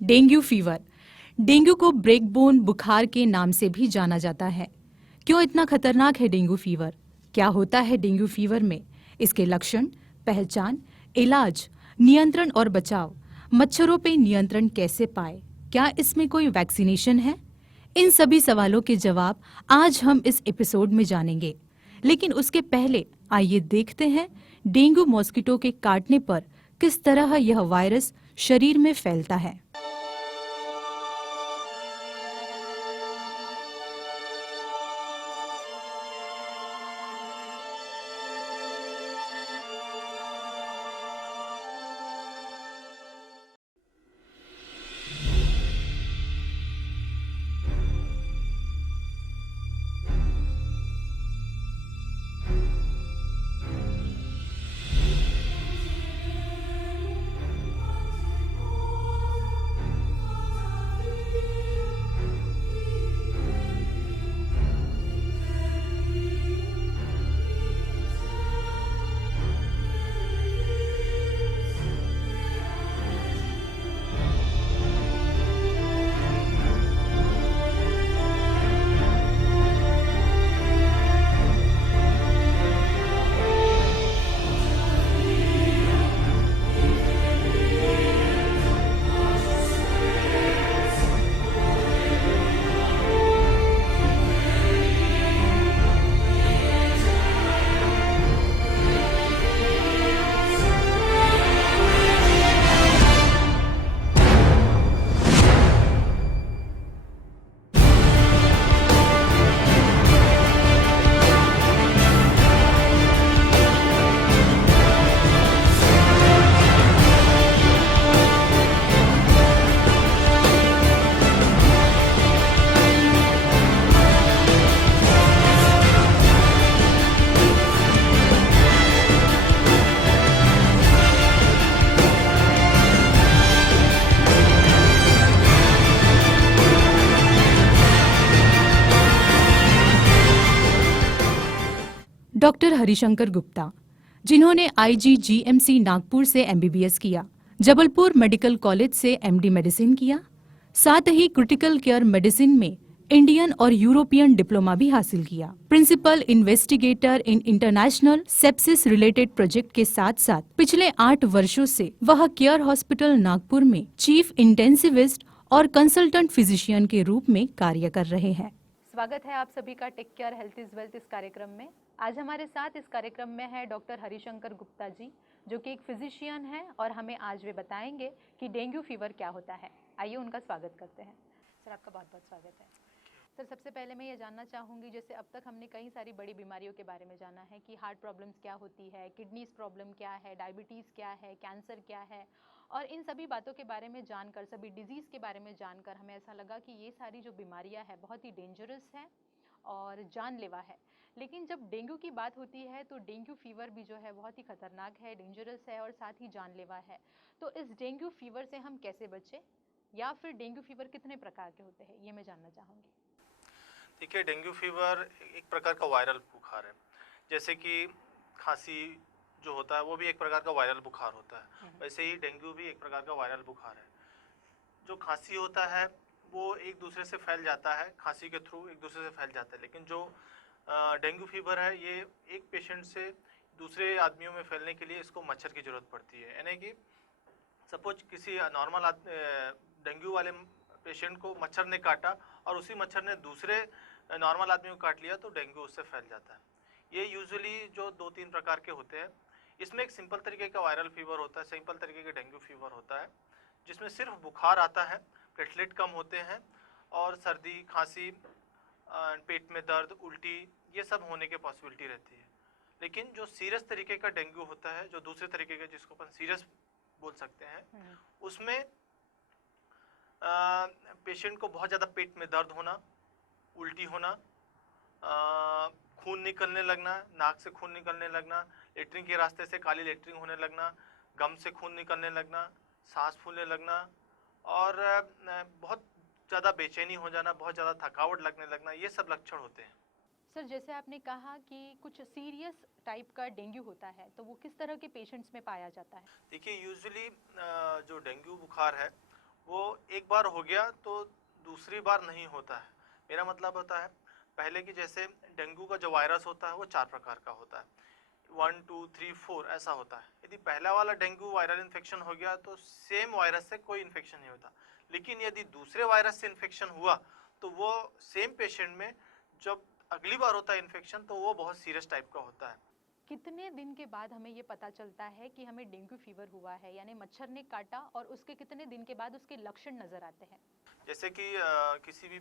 Dengue fever. Dengue को ब्रेकबोन बुखार के नाम से भी जाना जाता है। क्यों इतना खतरनाक है डेंगू फीवर? क्या होता है डेंगू फीवर में? इसके लक्षण, पहचान, इलाज, नियंत्रण और बचाव। मच्छरों पे नियंत्रण कैसे पाए? क्या इसमें कोई वैक्सीनेशन है? इन सभी सवालों के जवाब आज हम इस एपिसोड में जानेंगे। लेकिन उसके पहले आइए देखते हैं डेंगू मॉस्किटो के काटने पर किस तरह यह वायरस शरीर में फैलता है। डॉक्टर हरिशंकर गुप्ता, जिन्होंने IGGMC नागपुर से MBBS किया, जबलपुर मेडिकल कॉलेज से MD मेडिसिन किया, साथ ही क्रिटिकल केयर मेडिसिन में इंडियन और यूरोपियन डिप्लोमा भी हासिल किया। Principal investigator in international sepsis related project के साथ साथ पिछले 8 वर्षों से वह केयर हॉस्पिटल नागपुर में चीफ इंटेंसिविस्ट और कंसल्टेंट फिजिशियन के रूप में कार्य कर रहे हैं। स्वागत है आप सभी का take care health is wealth इस कार्यक्रम में। आज हमारे साथ इस कार्यक्रम में है डॉक्टर हरिशंकर गुप्ता जी, जो कि एक फिजिशियन हैं और हमें आज वे बताएंगे कि डेंगू फीवर क्या होता है। आइए उनका स्वागत करते हैं। सर, आपका बहुत बहुत स्वागत है। सर, सबसे पहले मैं ये जानना चाहूँगी, जैसे अब तक हमने कई सारी बड़ी बीमारियों के बारे में जाना है कि हार्ट प्रॉब्लम्स क्या होती है, किडनीज प्रॉब्लम क्या है, डायबिटीज़ क्या है, कैंसर क्या है, और इन सभी बातों के बारे में जानकर, सभी डिजीज़ के बारे में जानकर हमें ऐसा लगा कि ये सारी जो बीमारियां हैं बहुत ही डेंजरस है और जानलेवा है। लेकिन जब डेंगू की बात होती है तो डेंगू फीवर भी जो है बहुत ही खतरनाक है, डेंजरस है और साथ ही जानलेवा है। तो इस डेंगू फीवर से हम कैसे बचें, या फिर डेंगू फीवर कितने प्रकार के होते हैं, ये मैं जानना चाहूँगी। देखिए, डेंगू फीवर एक प्रकार का वायरल बुखार है। जैसे कि खांसी जो होता है वो भी एक प्रकार का वायरल बुखार होता है, वैसे ही डेंगू भी एक प्रकार का वायरल बुखार है। जो खांसी होता है वो एक दूसरे से फैल जाता है, खांसी के थ्रू एक दूसरे से फैल जाता है। लेकिन जो डेंगू फीवर है ये एक पेशेंट से दूसरे आदमियों में फैलने के लिए इसको मच्छर की ज़रूरत पड़ती है। यानी कि सपोज किसी नॉर्मल डेंगू वाले पेशेंट को मच्छर ने काटा और उसी मच्छर ने दूसरे नॉर्मल आदमी को काट लिया तो डेंगू उससे फैल जाता है। ये यूजुअली जो 2-3 प्रकार के होते हैं। इसमें एक सिंपल तरीके का वायरल फीवर होता है, सिंपल तरीके का डेंगू फीवर होता है, जिसमें सिर्फ बुखार आता है, प्लेटलेट कम होते हैं और सर्दी, खांसी, पेट में दर्द, उल्टी, ये सब होने की पॉसिबिलिटी रहती है। लेकिन जो सीरियस तरीके का डेंगू होता है, जो दूसरे तरीके का जिसको अपन सीरियस बोल सकते हैं, उसमें पेशेंट को बहुत ज़्यादा पेट में दर्द होना, उल्टी होना, खून निकलने लगना, नाक से खून निकलने लगना, लेटरिन के रास्ते से काली लेटरिन होने लगना, गम से खून निकलने लगना, सांस फूलने लगना और बहुत ज़्यादा बेचैनी हो जाना, बहुत ज़्यादा थकावट लगने लगना, ये सब लक्षण होते हैं। सर, जैसे आपने कहा कि कुछ सीरियस टाइप का डेंगू होता है, तो वो किस तरह के पेशेंट्स में पाया जाता है? देखिए यूजुअली जो डेंगू बुखार है वो एक बार हो गया तो दूसरी बार नहीं होता है। मेरा मतलब होता है पहले की जैसे डेंगू का जो वायरस होता है वो 4 प्रकार का होता है, 1 2 3 4 ऐसा होता है। यदि पहला वाला डेंगू वायरल इन्फेक्शन हो गया तो सेम वायरस से कोई इन्फेक्शन नहीं होता, लेकिन यदि दूसरे वायरस से इन्फेक्शन हुआ तो वो सेम पेशेंट में जब अगली बार होता है इन्फेक्शन तो वो बहुत सीरियस टाइप का होता है। कितने दिन के बाद हमें ये पता चलता है कि हमें डेंगू फीवर हुआ है, यानी मच्छर ने काटा और उसके कितने दिन के बाद उसके लक्षण नजर आते हैं? जैसे कि किसी भी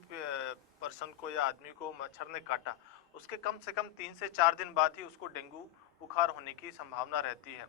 पर्सन को या आदमी को मच्छर ने काटा, उसके कम से कम 3 से 4 दिन बाद ही उसको डेंगू बुखार होने की संभावना रहती है।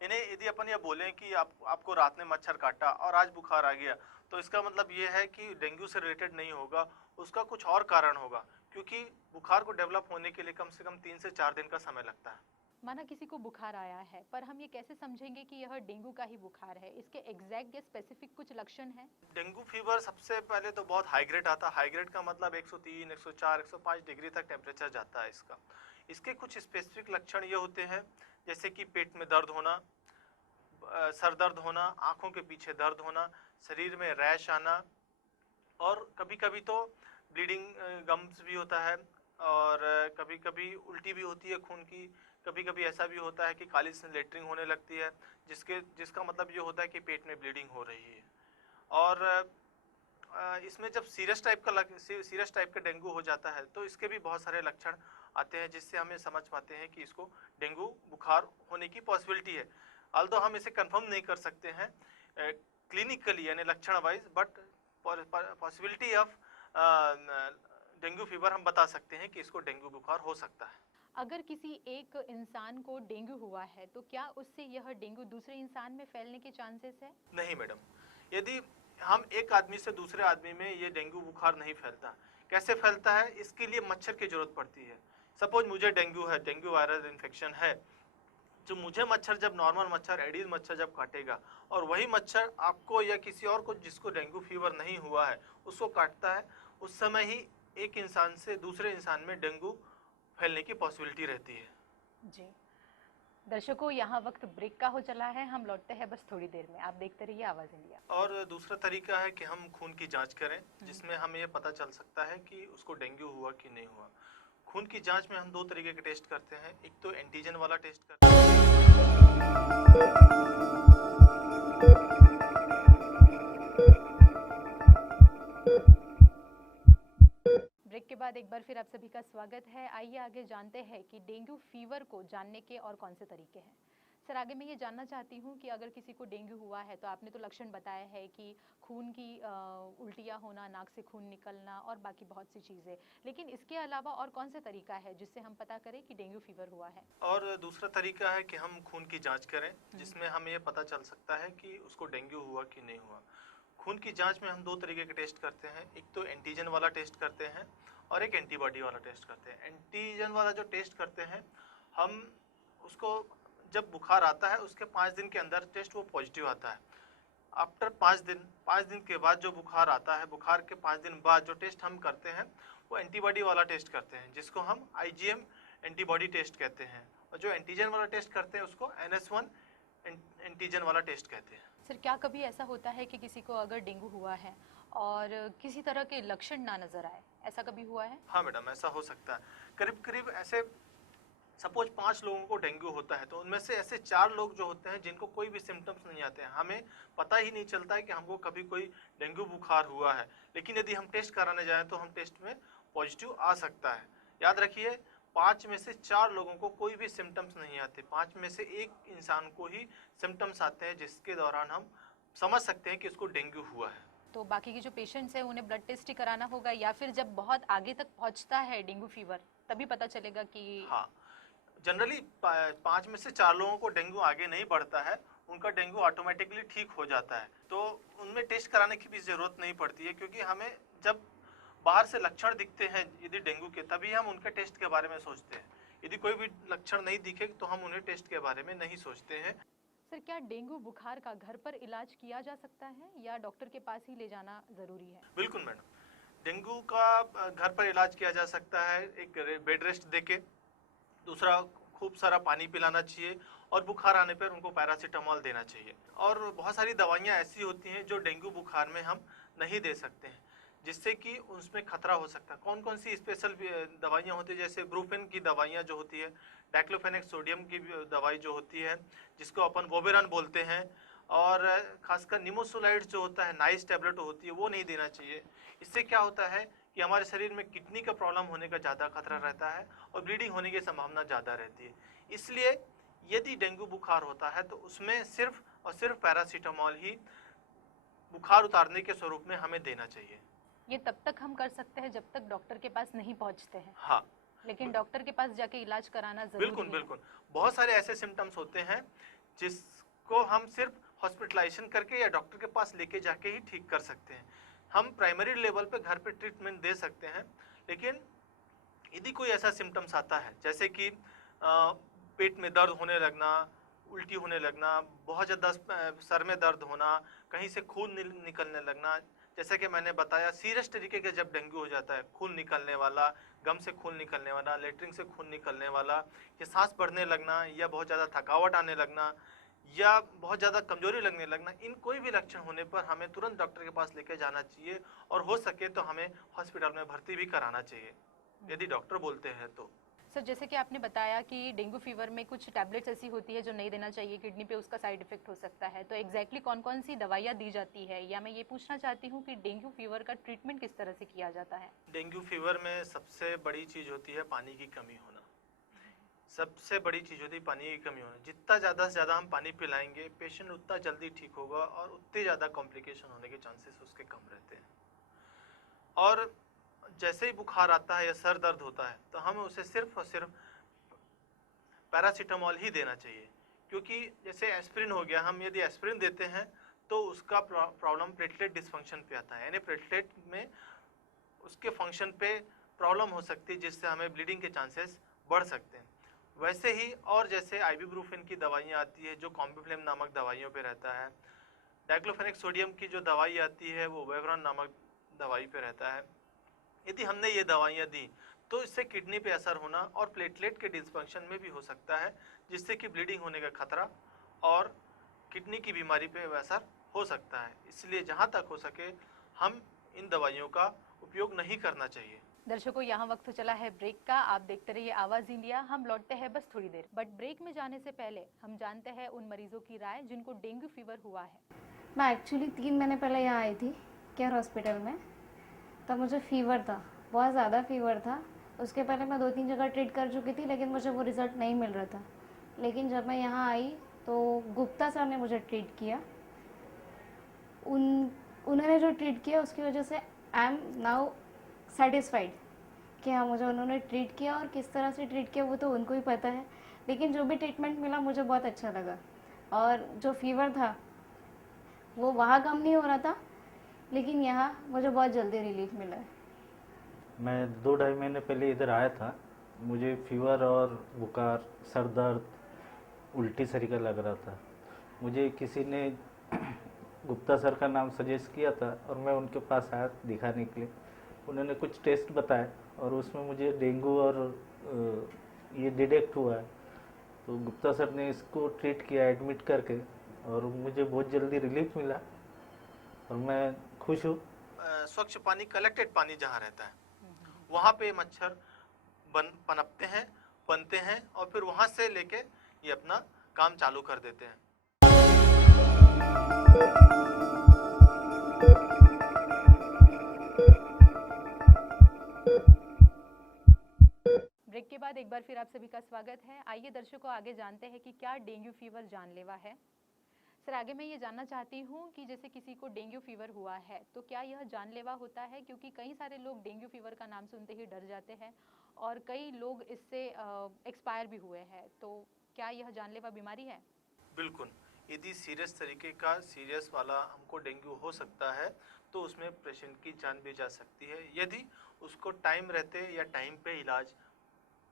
इन्हें यदि अपन ये बोलें कि आपको रात में मच्छर काटा और आज बुखार आ गया, तो इसका मतलब ये है कि डेंगू से रिलेटेड नहीं होगा, उसका कुछ और कारण होगा, क्योंकि बुखार को डेवलप होने के लिए कम से कम 3 से 4 दिन का समय लगता है। माना किसी को बुखार आया है, पर हम ये कैसे समझेंगे कि यह डेंगू का ही बुखार है? इसके एग्जैक्ट या स्पेसिफिक कुछ लक्षण हैं? डेंगू फीवर सबसे पहले तो बहुत हाई ग्रेड आता है। हाई ग्रेड का मतलब 103, 104, 105 डिग्री तक टेम्परेचर जाता है इसका। इसके कुछ स्पेसिफिक लक्षण ये होते हैं, जैसे कि पेट में दर्द होना, सर दर्द होना, आंखों के पीछे दर्द होना, शरीर में रैश आना, और कभी कभी तो ब्लीडिंग गम्स भी होता है, और कभी कभी उल्टी भी होती है खून की। कभी कभी ऐसा भी होता है कि काली लेटरिंग होने लगती है, जिसका मतलब ये होता है कि पेट में ब्लीडिंग हो रही है। और इसमें जब सीरियस टाइप का डेंगू हो जाता है तो इसके भी बहुत सारे लक्षण आते हैं, जिससे हमें समझ पाते हैं कि इसको डेंगू बुखार होने की पॉसिबिलिटी है। ऑल्दो हम इसे कंफर्म नहीं कर सकते हैं क्लिनिकली यानी लक्षण wise, but possibility of dengue fever हम बता सकते हैं कि इसको डेंगू बुखार हो सकता है। अगर किसी एक इंसान को डेंगू हुआ है, तो क्या उससे यह डेंगू दूसरे इंसान में फैलने के चांसेस है? नहीं मैडम, यदि हम एक आदमी से दूसरे आदमी में ये डेंगू बुखार नहीं फैलता। कैसे फैलता है? इसके लिए मच्छर की जरूरत पड़ती है। सपोज मुझे डेंगू है, डेंगू वायरल इन्फेक्शन है, जो मुझे मच्छर जब नॉर्मल मच्छर एडिस मच्छर जब काटेगा और वही मच्छर आपको या किसी और को जिसको डेंगू फीवर नहीं हुआ है उसको काटता है, उस समय ही एक इंसान से दूसरे इंसान में डेंगू फैलने की पॉसिबिलिटी रहती है। जी दर्शकों, यहाँ वक्त ब्रेक का हो चला है, हम लौटते हैं बस थोड़ी देर में। आप देखते रहिए आवाज़ इंडिया। और दूसरा तरीका है कि हम खून की जांच करें, जिसमें हमें ये पता चल सकता है कि उसको डेंगू हुआ कि नहीं हुआ। खून की जांच में हम 2 तरीके के टेस्ट करते हैं। एक तो एंटीजन वाला टेस्ट करते ब्रेक के बाद एक बार फिर आप सभी का स्वागत है। आइए आगे जानते हैं कि डेंगू फीवर को जानने के और कौन से तरीके हैं। सर, आगे मैं ये जानना चाहती हूँ कि अगर किसी को डेंगू हुआ है तो आपने तो लक्षण बताया है कि खून की उल्टियाँ होना, नाक से खून निकलना और बाकी बहुत सी चीज़ें, लेकिन इसके अलावा और कौन सा तरीका है जिससे हम पता करें कि डेंगू फीवर हुआ है? और दूसरा तरीका है कि हम खून की जांच करें, जिसमें हमें ये पता चल सकता है कि उसको डेंगू हुआ कि नहीं हुआ। खून की जांच में हम 2 तरीके के टेस्ट करते हैं। एक तो एंटीजन वाला टेस्ट करते हैं और एक एंटीबॉडी वाला टेस्ट करते हैं। एंटीजन वाला जो टेस्ट करते हैं, हम उसको जब बुखार आता है उसके 5 दिन के अंदर टेस्ट वो पॉजिटिव आता है। आफ्टर 5 दिन के बाद जो बुखार आता है, बुखार के 5 दिन बाद जो टेस्ट हम करते हैं वो एंटीबॉडी वाला टेस्ट करते हैं, जिसको हम IgM एंटीबॉडी टेस्ट कहते हैं। और जो एंटीजन वाला टेस्ट करते हैं उसको NS1 एंटीजन वाला टेस्ट कहते हैं। सर, क्या कभी ऐसा होता है कि किसी को अगर डेंगू हुआ है और किसी तरह के लक्षण ना नजर आए, ऐसा कभी हुआ है? हाँ मैडम, ऐसा हो सकता है। करीब करीब ऐसे सपोज 5 लोगों को डेंगू होता है तो उनमें से ऐसे 4 लोग जो होते हैं जिनको कोई भी सिम्टम्स नहीं आते हैं, हमें पता ही नहीं चलता है कि हमको कभी कोई डेंगू बुखार हुआ है। लेकिन यदि हम टेस्ट कराने जाएं तो हम टेस्ट में पॉजिटिव आ सकता है। याद रखिए, 5 में से 4 लोगों को कोई भी सिम्टम्स नहीं आते, 5 में से एक इंसान को ही सिम्टम्स आते हैं, जिसके दौरान हम समझ सकते हैं कि उसको डेंगू हुआ है। तो बाकी के जो पेशेंट्स हैं उन्हें ब्लड टेस्ट ही कराना होगा, या फिर जब बहुत आगे तक पहुंचता है डेंगू फीवर तभी पता चलेगा कि? हाँ, जनरली 5 में से 4 लोगों को डेंगू आगे नहीं बढ़ता है, उनका डेंगू ऑटोमेटिकली ठीक हो जाता है, तो उनमें टेस्ट कराने की भी जरूरत नहीं पड़ती है, क्योंकि हमें जब बाहर से लक्षण दिखते हैं यदि डेंगू के, तभी हम उनके टेस्ट के बारे में सोचते हैं। यदि कोई भी लक्षण नहीं दिखे तो हम उन्हें टेस्ट के बारे में नहीं सोचते हैं। सर, क्या डेंगू बुखार का घर पर इलाज किया जा सकता है या डॉक्टर के पास ही ले जाना जरूरी है? बिल्कुल मैडम, डेंगू का घर पर इलाज किया जा सकता है एक बेड रेस्ट देके। दूसरा, खूब सारा पानी पिलाना चाहिए और बुखार आने पर उनको पैरासीटामोल देना चाहिए। और बहुत सारी दवाइयाँ ऐसी होती हैं जो डेंगू बुखार में हम नहीं दे सकते हैं, जिससे कि उसमें खतरा हो सकता है। कौन कौन सी स्पेशल दवाइयाँ होती है, जैसे ब्रूफेन की दवाइयाँ जो होती है, डाइक्लोफेनेक सोडियम की दवाई जो होती है जिसको अपन वोबेरॉन बोलते हैं, और खासकर निमोसोलाइड जो होता है, नाइस टैबलेट होती है, वो नहीं देना चाहिए। इससे क्या होता है कि हमारे शरीर में किडनी का प्रॉब्लम होने का ज़्यादा खतरा रहता है और ब्लीडिंग होने की संभावना ज़्यादा रहती है। इसलिए यदि डेंगू बुखार होता है तो उसमें सिर्फ और सिर्फ पैरासीटामोल ही बुखार उतारने के स्वरूप में हमें देना चाहिए। ये तब तक हम कर सकते हैं जब तक डॉक्टर के पास नहीं पहुंचते हैं, हाँ, लेकिन डॉक्टर के पास जाके इलाज कराना बिल्कुल जरूरी है। बिल्कुल। बहुत सारे ऐसे सिम्टम्स होते हैं जिसको हम सिर्फ हॉस्पिटलाइजेशन करके या डॉक्टर के पास लेके जाके ही ठीक कर सकते हैं। हम प्राइमरी लेवल पे घर पे ट्रीटमेंट दे सकते हैं, लेकिन यदि कोई ऐसा सिम्टम्स आता है जैसे कि पेट में दर्द होने लगना, उल्टी होने लगना, बहुत ज़्यादा सर में दर्द होना, कहीं से खून निकलने लगना, जैसे कि मैंने बताया सीरियस तरीके का जब डेंगू हो जाता है, खून निकलने वाला, गम से खून निकलने वाला, लेटरिन से खून निकलने वाला, या सांस बढ़ने लगना, या बहुत ज़्यादा थकावट आने लगना, या बहुत ज़्यादा कमजोरी लगने लगना, इन कोई भी लक्षण होने पर हमें तुरंत डॉक्टर के पास लेके जाना चाहिए और हो सके तो हमें हॉस्पिटल में भर्ती भी कराना चाहिए यदि डॉक्टर बोलते हैं तो। सर, जैसे कि आपने बताया कि डेंगू फीवर में कुछ टैबलेट्स ऐसी होती है जो नहीं देना चाहिए, किडनी पे उसका साइड इफेक्ट हो सकता है, तो एग्जैक्टली कौन कौन सी दवाइयाँ दी जाती है, या मैं ये पूछना चाहती हूँ कि डेंगू फीवर का ट्रीटमेंट किस तरह से किया जाता है? डेंगू फीवर में सबसे बड़ी चीज़ होती है पानी की कमी होना। सबसे बड़ी चीज़ होती है पानी की कमी होना। जितना ज़्यादा से ज़्यादा हम पानी पिलाएंगे पेशेंट उतना जल्दी ठीक होगा और उतने ज़्यादा कॉम्प्लिकेशन होने के चांसेस उसके कम रहते हैं। और जैसे ही बुखार आता है या सर दर्द होता है तो हमें उसे सिर्फ और सिर्फ पैरासीटामोल ही देना चाहिए, क्योंकि जैसे एस्पिरिन हो गया, हम यदि एस्पिरिन देते हैं तो उसका प्रॉब्लम प्लेटलेट डिसफंक्शन पे आता है, यानी प्लेटलेट में उसके फंक्शन पे प्रॉब्लम हो सकती है जिससे हमें ब्लीडिंग के चांसेस बढ़ सकते हैं। वैसे ही और जैसे आइबुप्रोफेन की दवाइयाँ आती है जो कॉम्बिफ्लेम नामक दवाइयों पे रहता है, डाइक्लोफेनेक सोडियम की जो दवाई आती है वो वेवरॉन नामक दवाई पे रहता है। यदि हमने ये दवाइयाँ दी तो इससे किडनी पे असर होना और प्लेटलेट के डिसफंक्शन में भी हो सकता है, जिससे कि ब्लीडिंग होने का खतरा और किडनी की बीमारी पे असर हो सकता है। इसलिए जहाँ तक हो सके हम इन दवाइयों का उपयोग नहीं करना चाहिए। दर्शकों, यहाँ वक्त चला है ब्रेक का। आप देखते रहिए आवाज इंडिया। हम लौटते हैं बस थोड़ी देर, बट ब्रेक में जाने से पहले हम जानते हैं उन मरीजों की राय जिनको डेंगू फीवर हुआ है। मैं एक्चुअली 3 महीने पहले यहाँ आई थी केयर हॉस्पिटल में, तब मुझे फ़ीवर था, बहुत ज़्यादा फ़ीवर था। उसके पहले मैं 2-3 जगह ट्रीट कर चुकी थी, लेकिन मुझे वो रिज़ल्ट नहीं मिल रहा था। लेकिन जब मैं यहाँ आई तो गुप्ता सर ने मुझे ट्रीट किया। उन्होंने जो ट्रीट किया उसकी वजह से आई एम नाउ सेटिस्फाइड कि हाँ, मुझे उन्होंने ट्रीट किया, और किस तरह से ट्रीट किया वो तो उनको ही पता है, लेकिन जो भी ट्रीटमेंट मिला मुझे बहुत अच्छा लगा। और जो फ़ीवर था वो वहाँ कम नहीं हो रहा था, लेकिन यहाँ मुझे बहुत जल्दी रिलीफ मिला है। मैं 2-2.5 महीने पहले इधर आया था। मुझे फीवर और बुखार, सर दर्द, उल्टी सरीका लग रहा था। मुझे किसी ने गुप्ता सर का नाम सजेस्ट किया था और मैं उनके पास आया दिखाने के लिए। उन्होंने कुछ टेस्ट बताए और उसमें मुझे डेंगू और ये डिटेक्ट हुआ है। तो गुप्ता सर ने इसको ट्रीट किया एडमिट करके, और मुझे बहुत जल्दी रिलीफ मिला और मैं खुश हूँ। स्वच्छ पानी, कलेक्टेड पानी जहाँ रहता है वहाँ पे मच्छर पनपते हैं, बनते हैं और फिर वहाँ से लेके ये अपना काम चालू कर देते हैं। ब्रेक के बाद एक बार फिर आप सभी का स्वागत है। आइए दर्शकों, आगे जानते हैं कि क्या डेंगू फीवर जानलेवा है। सर, आगे मैं ये जानना चाहती हूँ कि जैसे किसी को डेंगू फीवर हुआ है तो क्या यह जानलेवा होता है, क्योंकि कई सारे लोग डेंगू फीवर का नाम सुनते ही डर जाते हैं और कई लोग इससे एक्सपायर भी हुए हैं, तो क्या यह जानलेवा बीमारी है? बिल्कुल। यदि सीरियस तरीके का, सीरियस वाला हमको डेंगू हो सकता है तो उसमें पेशेंट की जान भी जा सकती है। यदि उसको टाइम रहते या टाइम पे इलाज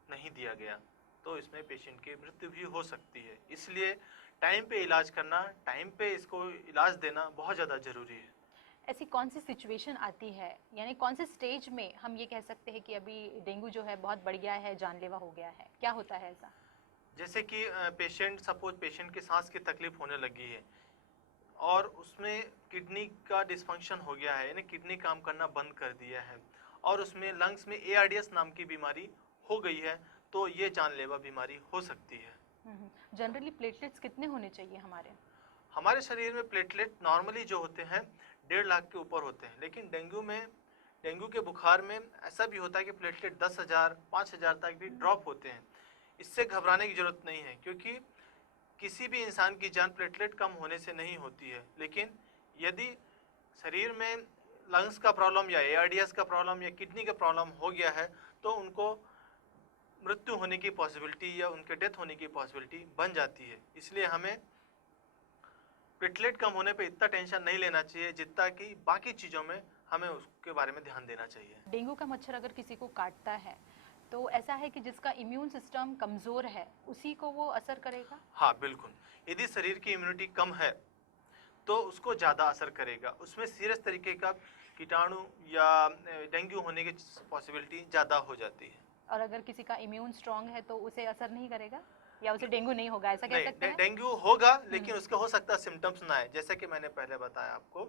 नहीं दिया गया तो इसमें पेशेंट की मृत्यु भी हो सकती है। इसलिए टाइम पे इलाज करना, टाइम पे इसको इलाज देना बहुत ज़्यादा ज़रूरी है। ऐसी कौन सी सिचुएशन आती है, यानी कौन से स्टेज में हम ये कह सकते हैं कि अभी डेंगू जो है बहुत बढ़ गया है, जानलेवा हो गया है? क्या होता है ऐसा? जैसे कि सपोज पेशेंट की सांस की तकलीफ होने लगी है और उसमें किडनी का डिस्फंक्शन हो गया है, यानी किडनी काम करना बंद कर दिया है और उसमें लंग्स में ARDS नाम की बीमारी हो गई है, तो ये जानलेवा बीमारी हो सकती है। जनरली प्लेटलेट्स कितने होने चाहिए हमारे? हमारे शरीर में प्लेटलेट नॉर्मली जो होते हैं 1.5 लाख के ऊपर होते हैं, लेकिन डेंगू के बुखार में ऐसा भी होता है कि प्लेटलेट 10,000 5,000 तक भी ड्रॉप होते हैं। इससे घबराने की जरूरत नहीं है, क्योंकि किसी भी इंसान की जान प्लेटलेट कम होने से नहीं होती है। लेकिन यदि शरीर में लंग्स का प्रॉब्लम या ARDS का प्रॉब्लम या किडनी का प्रॉब्लम हो गया है, तो उनको मृत्यु होने की पॉसिबिलिटी या उनके डेथ होने की पॉसिबिलिटी बन जाती है। इसलिए हमें प्लेटलेट कम होने पे इतना टेंशन नहीं लेना चाहिए जितना कि बाकी चीज़ों में हमें उसके बारे में ध्यान देना चाहिए। डेंगू का मच्छर अगर किसी को काटता है तो ऐसा है कि जिसका इम्यून सिस्टम कमज़ोर है उसी को वो असर करेगा? हाँ बिल्कुल, यदि शरीर की इम्यूनिटी कम है तो उसको ज़्यादा असर करेगा, उसमें सीरियस तरीके का कीटाणु या डेंगू होने की पॉसिबिलिटी ज़्यादा हो जाती है। और अगर किसी का इम्यून स्ट्रांग है तो उसे असर नहीं करेगा या उसे डेंगू नहीं होगा, ऐसा कह सकते हैं? डेंगू होगा, लेकिन उसका हो सकता है सिम्टम्स ना आए। जैसे कि मैंने पहले बताया आपको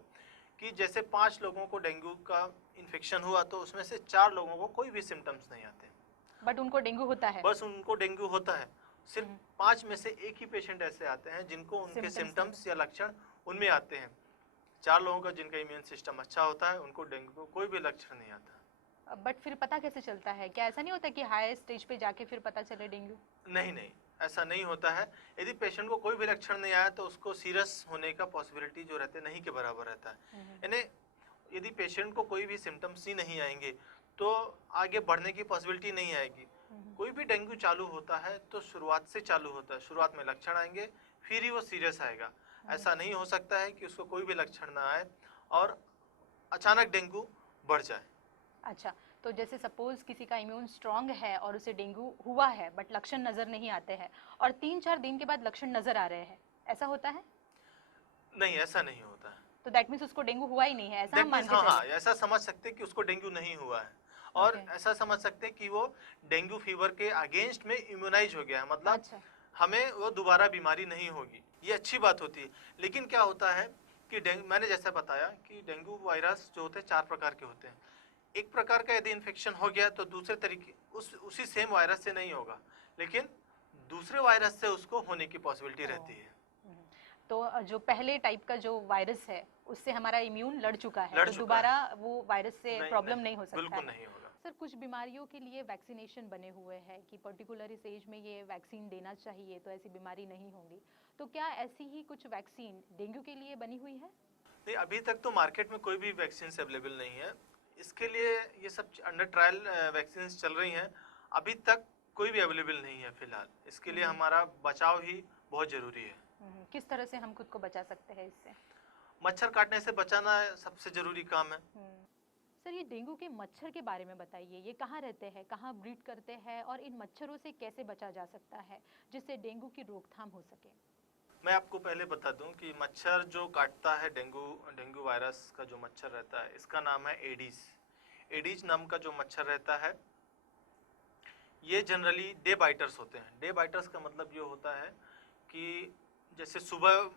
कि जैसे 5 लोगों को डेंगू का इन्फेक्शन हुआ तो उसमें से 4 लोगों को कोई भी सिम्टम्स नहीं आते, बट उनको डेंगू होता है। बस उनको डेंगू होता है। सिर्फ 5 में से एक ही पेशेंट ऐसे आते हैं जिनको उनके सिम्टम्स या लक्षण उनमें आते हैं। 4 लोगों का जिनका इम्यून सिस्टम अच्छा होता है उनको डेंगू को कोई भी लक्षण नहीं आता। बट फिर पता कैसे चलता है? क्या ऐसा नहीं होता कि हाई स्टेज पे जाके फिर पता चले डेंगू? नहीं, ऐसा नहीं होता है। यदि पेशेंट को कोई भी लक्षण नहीं आया तो उसको सीरियस होने का पॉसिबिलिटी जो रहते नहीं के बराबर रहता है। यानी यदि पेशेंट को कोई भी सिम्टम्स ही नहीं आएंगे तो आगे बढ़ने की पॉसिबिलिटी नहीं आएगी। कोई भी डेंगू चालू होता है तो शुरुआत से चालू होता है, शुरुआत में लक्षण आएंगे फिर ही वो सीरियस आएगा। ऐसा नहीं हो सकता है कि उसको कोई भी लक्षण ना आए और अचानक डेंगू बढ़ जाए। अच्छा, तो जैसे सपोज किसी का इम्यून स्ट्रांग है और उसे डेंगू हुआ है बट लक्षण नज़र नहीं आते हैं और 3-4 दिन के बाद लक्षण नज़र आ रहे हैं, ऐसा होता है? नहीं, ऐसा नहीं होता है। तो दैट मीन्स उसको डेंगू हुआ ही नहीं है, ऐसा हम मान के हाँ, चलें? ऐसा समझ सकते हैं कि उसको डेंगू नहीं हुआ है और ऐसा समझ सकते हैं कि वो डेंगू फीवर के अगेंस्ट में इम्यूनाइज हो गया है, मतलब अच्छा। हमें वो दोबारा बीमारी नहीं होगी। ये अच्छी बात होती है। लेकिन क्या होता है कि मैंने जैसा बताया कि डेंगू वायरस जो होते हैं 4 प्रकार के होते हैं। एक प्रकार का यदि इन्फेक्शन हो गया तो दूसरे तरीके उसी सेम वायरस से नहीं होगा, लेकिन दूसरे वायरस से उसको होने की पॉसिबिलिटी रहती है। तो जो पहले टाइप का जो वायरस है उससे हमारा इम्यून लड़ चुका है, तो चुका दोबारा वो वायरस से प्रॉब्लम नहीं हो सकता बिल्कुल है। नहीं होगा। सर, कुछ बीमारियों के लिए वैक्सीनेशन बने हुए हैं कि पर्टिकुलर इस एज में ये वैक्सीन देना चाहिए तो ऐसी बीमारी नहीं होगी, तो क्या ऐसी ही कुछ वैक्सीन डेंगू के लिए बनी हुई है? नहीं, अभी तक तो मार्केट में कोई भी वैक्सीन अवेलेबल नहीं है। इसके लिए ये सब अंडर ट्रायल वैक्सीन चल रही हैं, अभी तक कोई भी अवेलेबल नहीं है फिलहाल। इसके लिए हमारा बचाव ही बहुत जरूरी है। किस तरह से हम खुद को बचा सकते हैं इससे? मच्छर काटने से बचाना सबसे जरूरी काम है। सर, ये डेंगू के मच्छर के बारे में बताइए, ये कहाँ रहते हैं, कहाँ ब्रीड करते हैं और इन मच्छरों से कैसे बचा जा सकता है जिससे डेंगू की रोकथाम हो सके? मैं आपको पहले बता दूं कि मच्छर जो काटता है डेंगू वायरस का जो मच्छर रहता है इसका नाम है एडीज नाम का जो मच्छर रहता है। ये जनरली डे बाइटर्स होते हैं। डे बाइटर्स का मतलब ये होता है कि जैसे सुबह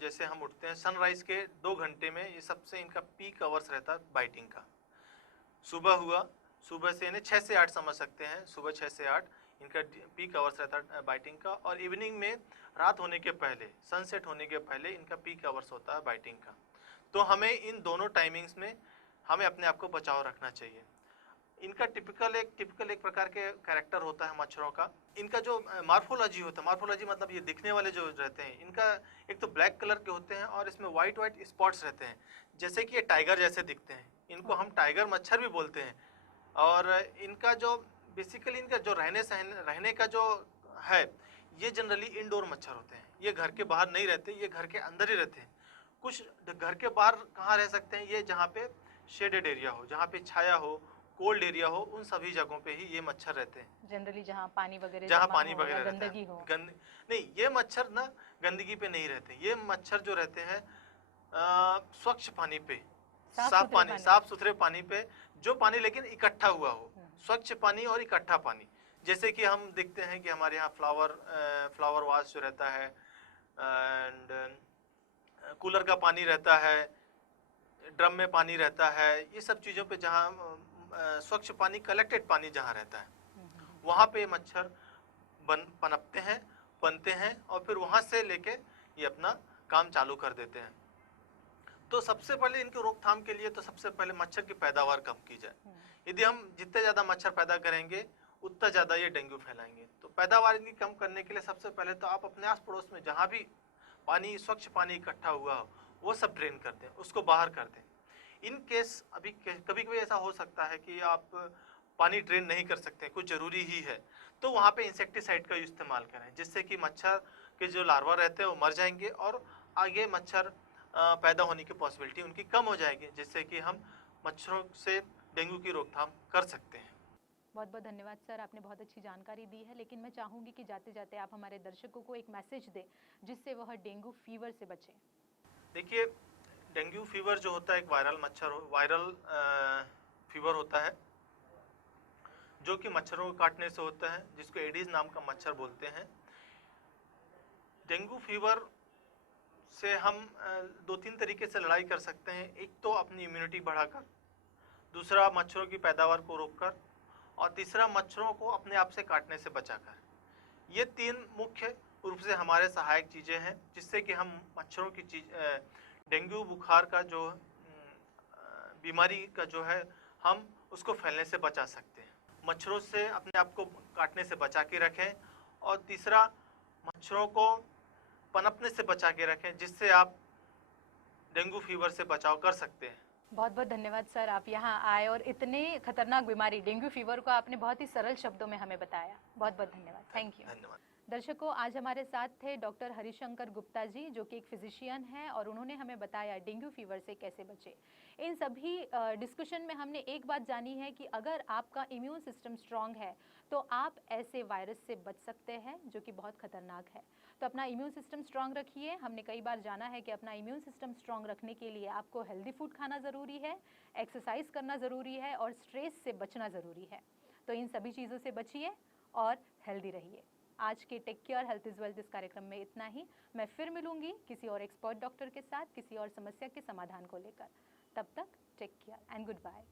जैसे हम उठते हैं सनराइज के 2 घंटे में ये सबसे इनका पीक आवर्स रहता है बाइटिंग का। सुबह हुआ, सुबह से इन्हें 6 से 8 समझ सकते हैं, सुबह 6 से 8 इनका पीक आवर्स रहता है बाइटिंग का। और इवनिंग में रात होने के पहले, सनसेट होने के पहले इनका पीक आवर्स होता है बाइटिंग का। तो हमें इन दोनों टाइमिंग्स में हमें अपने आप को बचाव रखना चाहिए। इनका टिपिकल एक प्रकार के कैरेक्टर होता है मच्छरों का। इनका जो मार्फोलॉजी होता है, मार्फोलॉजी मतलब ये दिखने वाले जो रहते हैं, इनका एक तो ब्लैक कलर के होते हैं और इसमें वाइट स्पॉट्स रहते हैं, जैसे कि ये टाइगर जैसे दिखते हैं। इनको हम टाइगर मच्छर भी बोलते हैं। और इनका जो बेसिकली इनका जो रहने का जो है, ये जनरली इंडोर मच्छर होते हैं। ये घर के बाहर नहीं रहते, ये घर के अंदर ही रहते हैं। कुछ घर के बाहर कहाँ रह सकते हैं, ये जहाँ पे शेडेड एरिया हो, जहाँ पे छाया हो, कोल्ड एरिया हो, उन सभी जगहों पे ही ये मच्छर रहते हैं। जनरली जहाँ पानी वगैरह गंदगी हो। नहीं, ये मच्छर ना गंदगी पे नहीं रहते। ये मच्छर जो रहते हैं स्वच्छ पानी पे, साफ सुथरे पानी पे, जो पानी लेकिन इकट्ठा हुआ हो, स्वच्छ पानी और इकट्ठा पानी। जैसे कि हम देखते हैं कि हमारे यहाँ फ्लावर वाश जो रहता है एंड कूलर का पानी रहता है, ड्रम में पानी रहता है, ये सब चीज़ों पे जहाँ स्वच्छ पानी, कलेक्टेड पानी जहाँ रहता है, वहाँ पे मच्छर पनपते हैं, बनते हैं और फिर वहाँ से लेके ये अपना काम चालू कर देते हैं। तो सबसे पहले इनकी रोकथाम के लिए तो सबसे पहले मच्छर की पैदावार कम की जाए। यदि हम जितने ज़्यादा मच्छर पैदा करेंगे उतना ज़्यादा ये डेंगू फैलाएंगे। तो पैदावार इनकी कम करने के लिए सबसे पहले तो आप अपने आस पड़ोस में जहाँ भी पानी, स्वच्छ पानी इकट्ठा हुआ हो, वो सब ड्रेन कर दें, उसको बाहर कर दें। इन केस अभी कभी कभी ऐसा हो सकता है कि आप पानी ड्रेन नहीं कर सकते, कुछ ज़रूरी ही है, तो वहाँ पे इंसेक्टिसाइड का इस्तेमाल करें, जिससे कि मच्छर के जो लार्वा रहते हैं वो मर जाएंगे और आगे मच्छर पैदा होने की पॉसिबिलिटी उनकी कम हो जाएगी, जिससे कि हम मच्छरों से डेंगू की रोकथाम कर सकते हैं। बहुत बहुत धन्यवाद सर, आपने बहुत अच्छी जानकारी दी है। लेकिन मैं चाहूँगी कि जाते जाते आप हमारे दर्शकों को एक मैसेज दें जिससे वह डेंगू फीवर से बचें। देखिए, डेंगू फीवर जो होता है एक वायरल फीवर होता है, जो कि मच्छरों को काटने से होता है, जिसको एडीज नाम का मच्छर बोलते हैं। डेंगू फीवर से हम 2-3 तरीके से लड़ाई कर सकते हैं। एक तो अपनी इम्यूनिटी बढ़ाकर, दूसरा मच्छरों की पैदावार को रोककर, और तीसरा मच्छरों को अपने आप से काटने से बचाकर। ये 3 मुख्य रूप से हमारे सहायक चीज़ें हैं, जिससे कि हम मच्छरों की डेंगू बुखार का जो बीमारी का जो है, हम उसको फैलने से बचा सकते हैं। मच्छरों से अपने आप को काटने से बचा के रखें, और तीसरा मच्छरों को पनपने से बचा के रखें, जिससे आप डेंगू फीवर से बचाव कर सकते हैं। बहुत बहुत धन्यवाद सर, आप यहाँ आए और इतने खतरनाक बीमारी डेंगू फीवर को आपने बहुत ही सरल शब्दों में हमें बताया। बहुत बहुत धन्यवाद, थैंक यू। धन्यवाद। दर्शकों, आज हमारे साथ थे डॉक्टर हरिशंकर गुप्ता जी, जो कि एक फिजिशियन हैं, और उन्होंने हमें बताया डेंगू फीवर से कैसे बचे। इन सभी डिस्कशन में हमने एक बात जानी है कि अगर आपका इम्यून सिस्टम स्ट्रांग है तो आप ऐसे वायरस से बच सकते हैं जो कि बहुत खतरनाक है। तो अपना इम्यून सिस्टम स्ट्रांग रखिए। हमने कई बार जाना है कि अपना इम्यून सिस्टम स्ट्रांग रखने के लिए आपको हेल्दी फूड खाना ज़रूरी है, एक्सरसाइज करना ज़रूरी है और स्ट्रेस से बचना ज़रूरी है। तो इन सभी चीज़ों से बचिए और हेल्दी रहिए। आज के take care health is wealth इस कार्यक्रम में इतना ही। मैं फिर मिलूंगी किसी और एक्सपर्ट डॉक्टर के साथ किसी और समस्या के समाधान को लेकर। तब तक take care and good bye.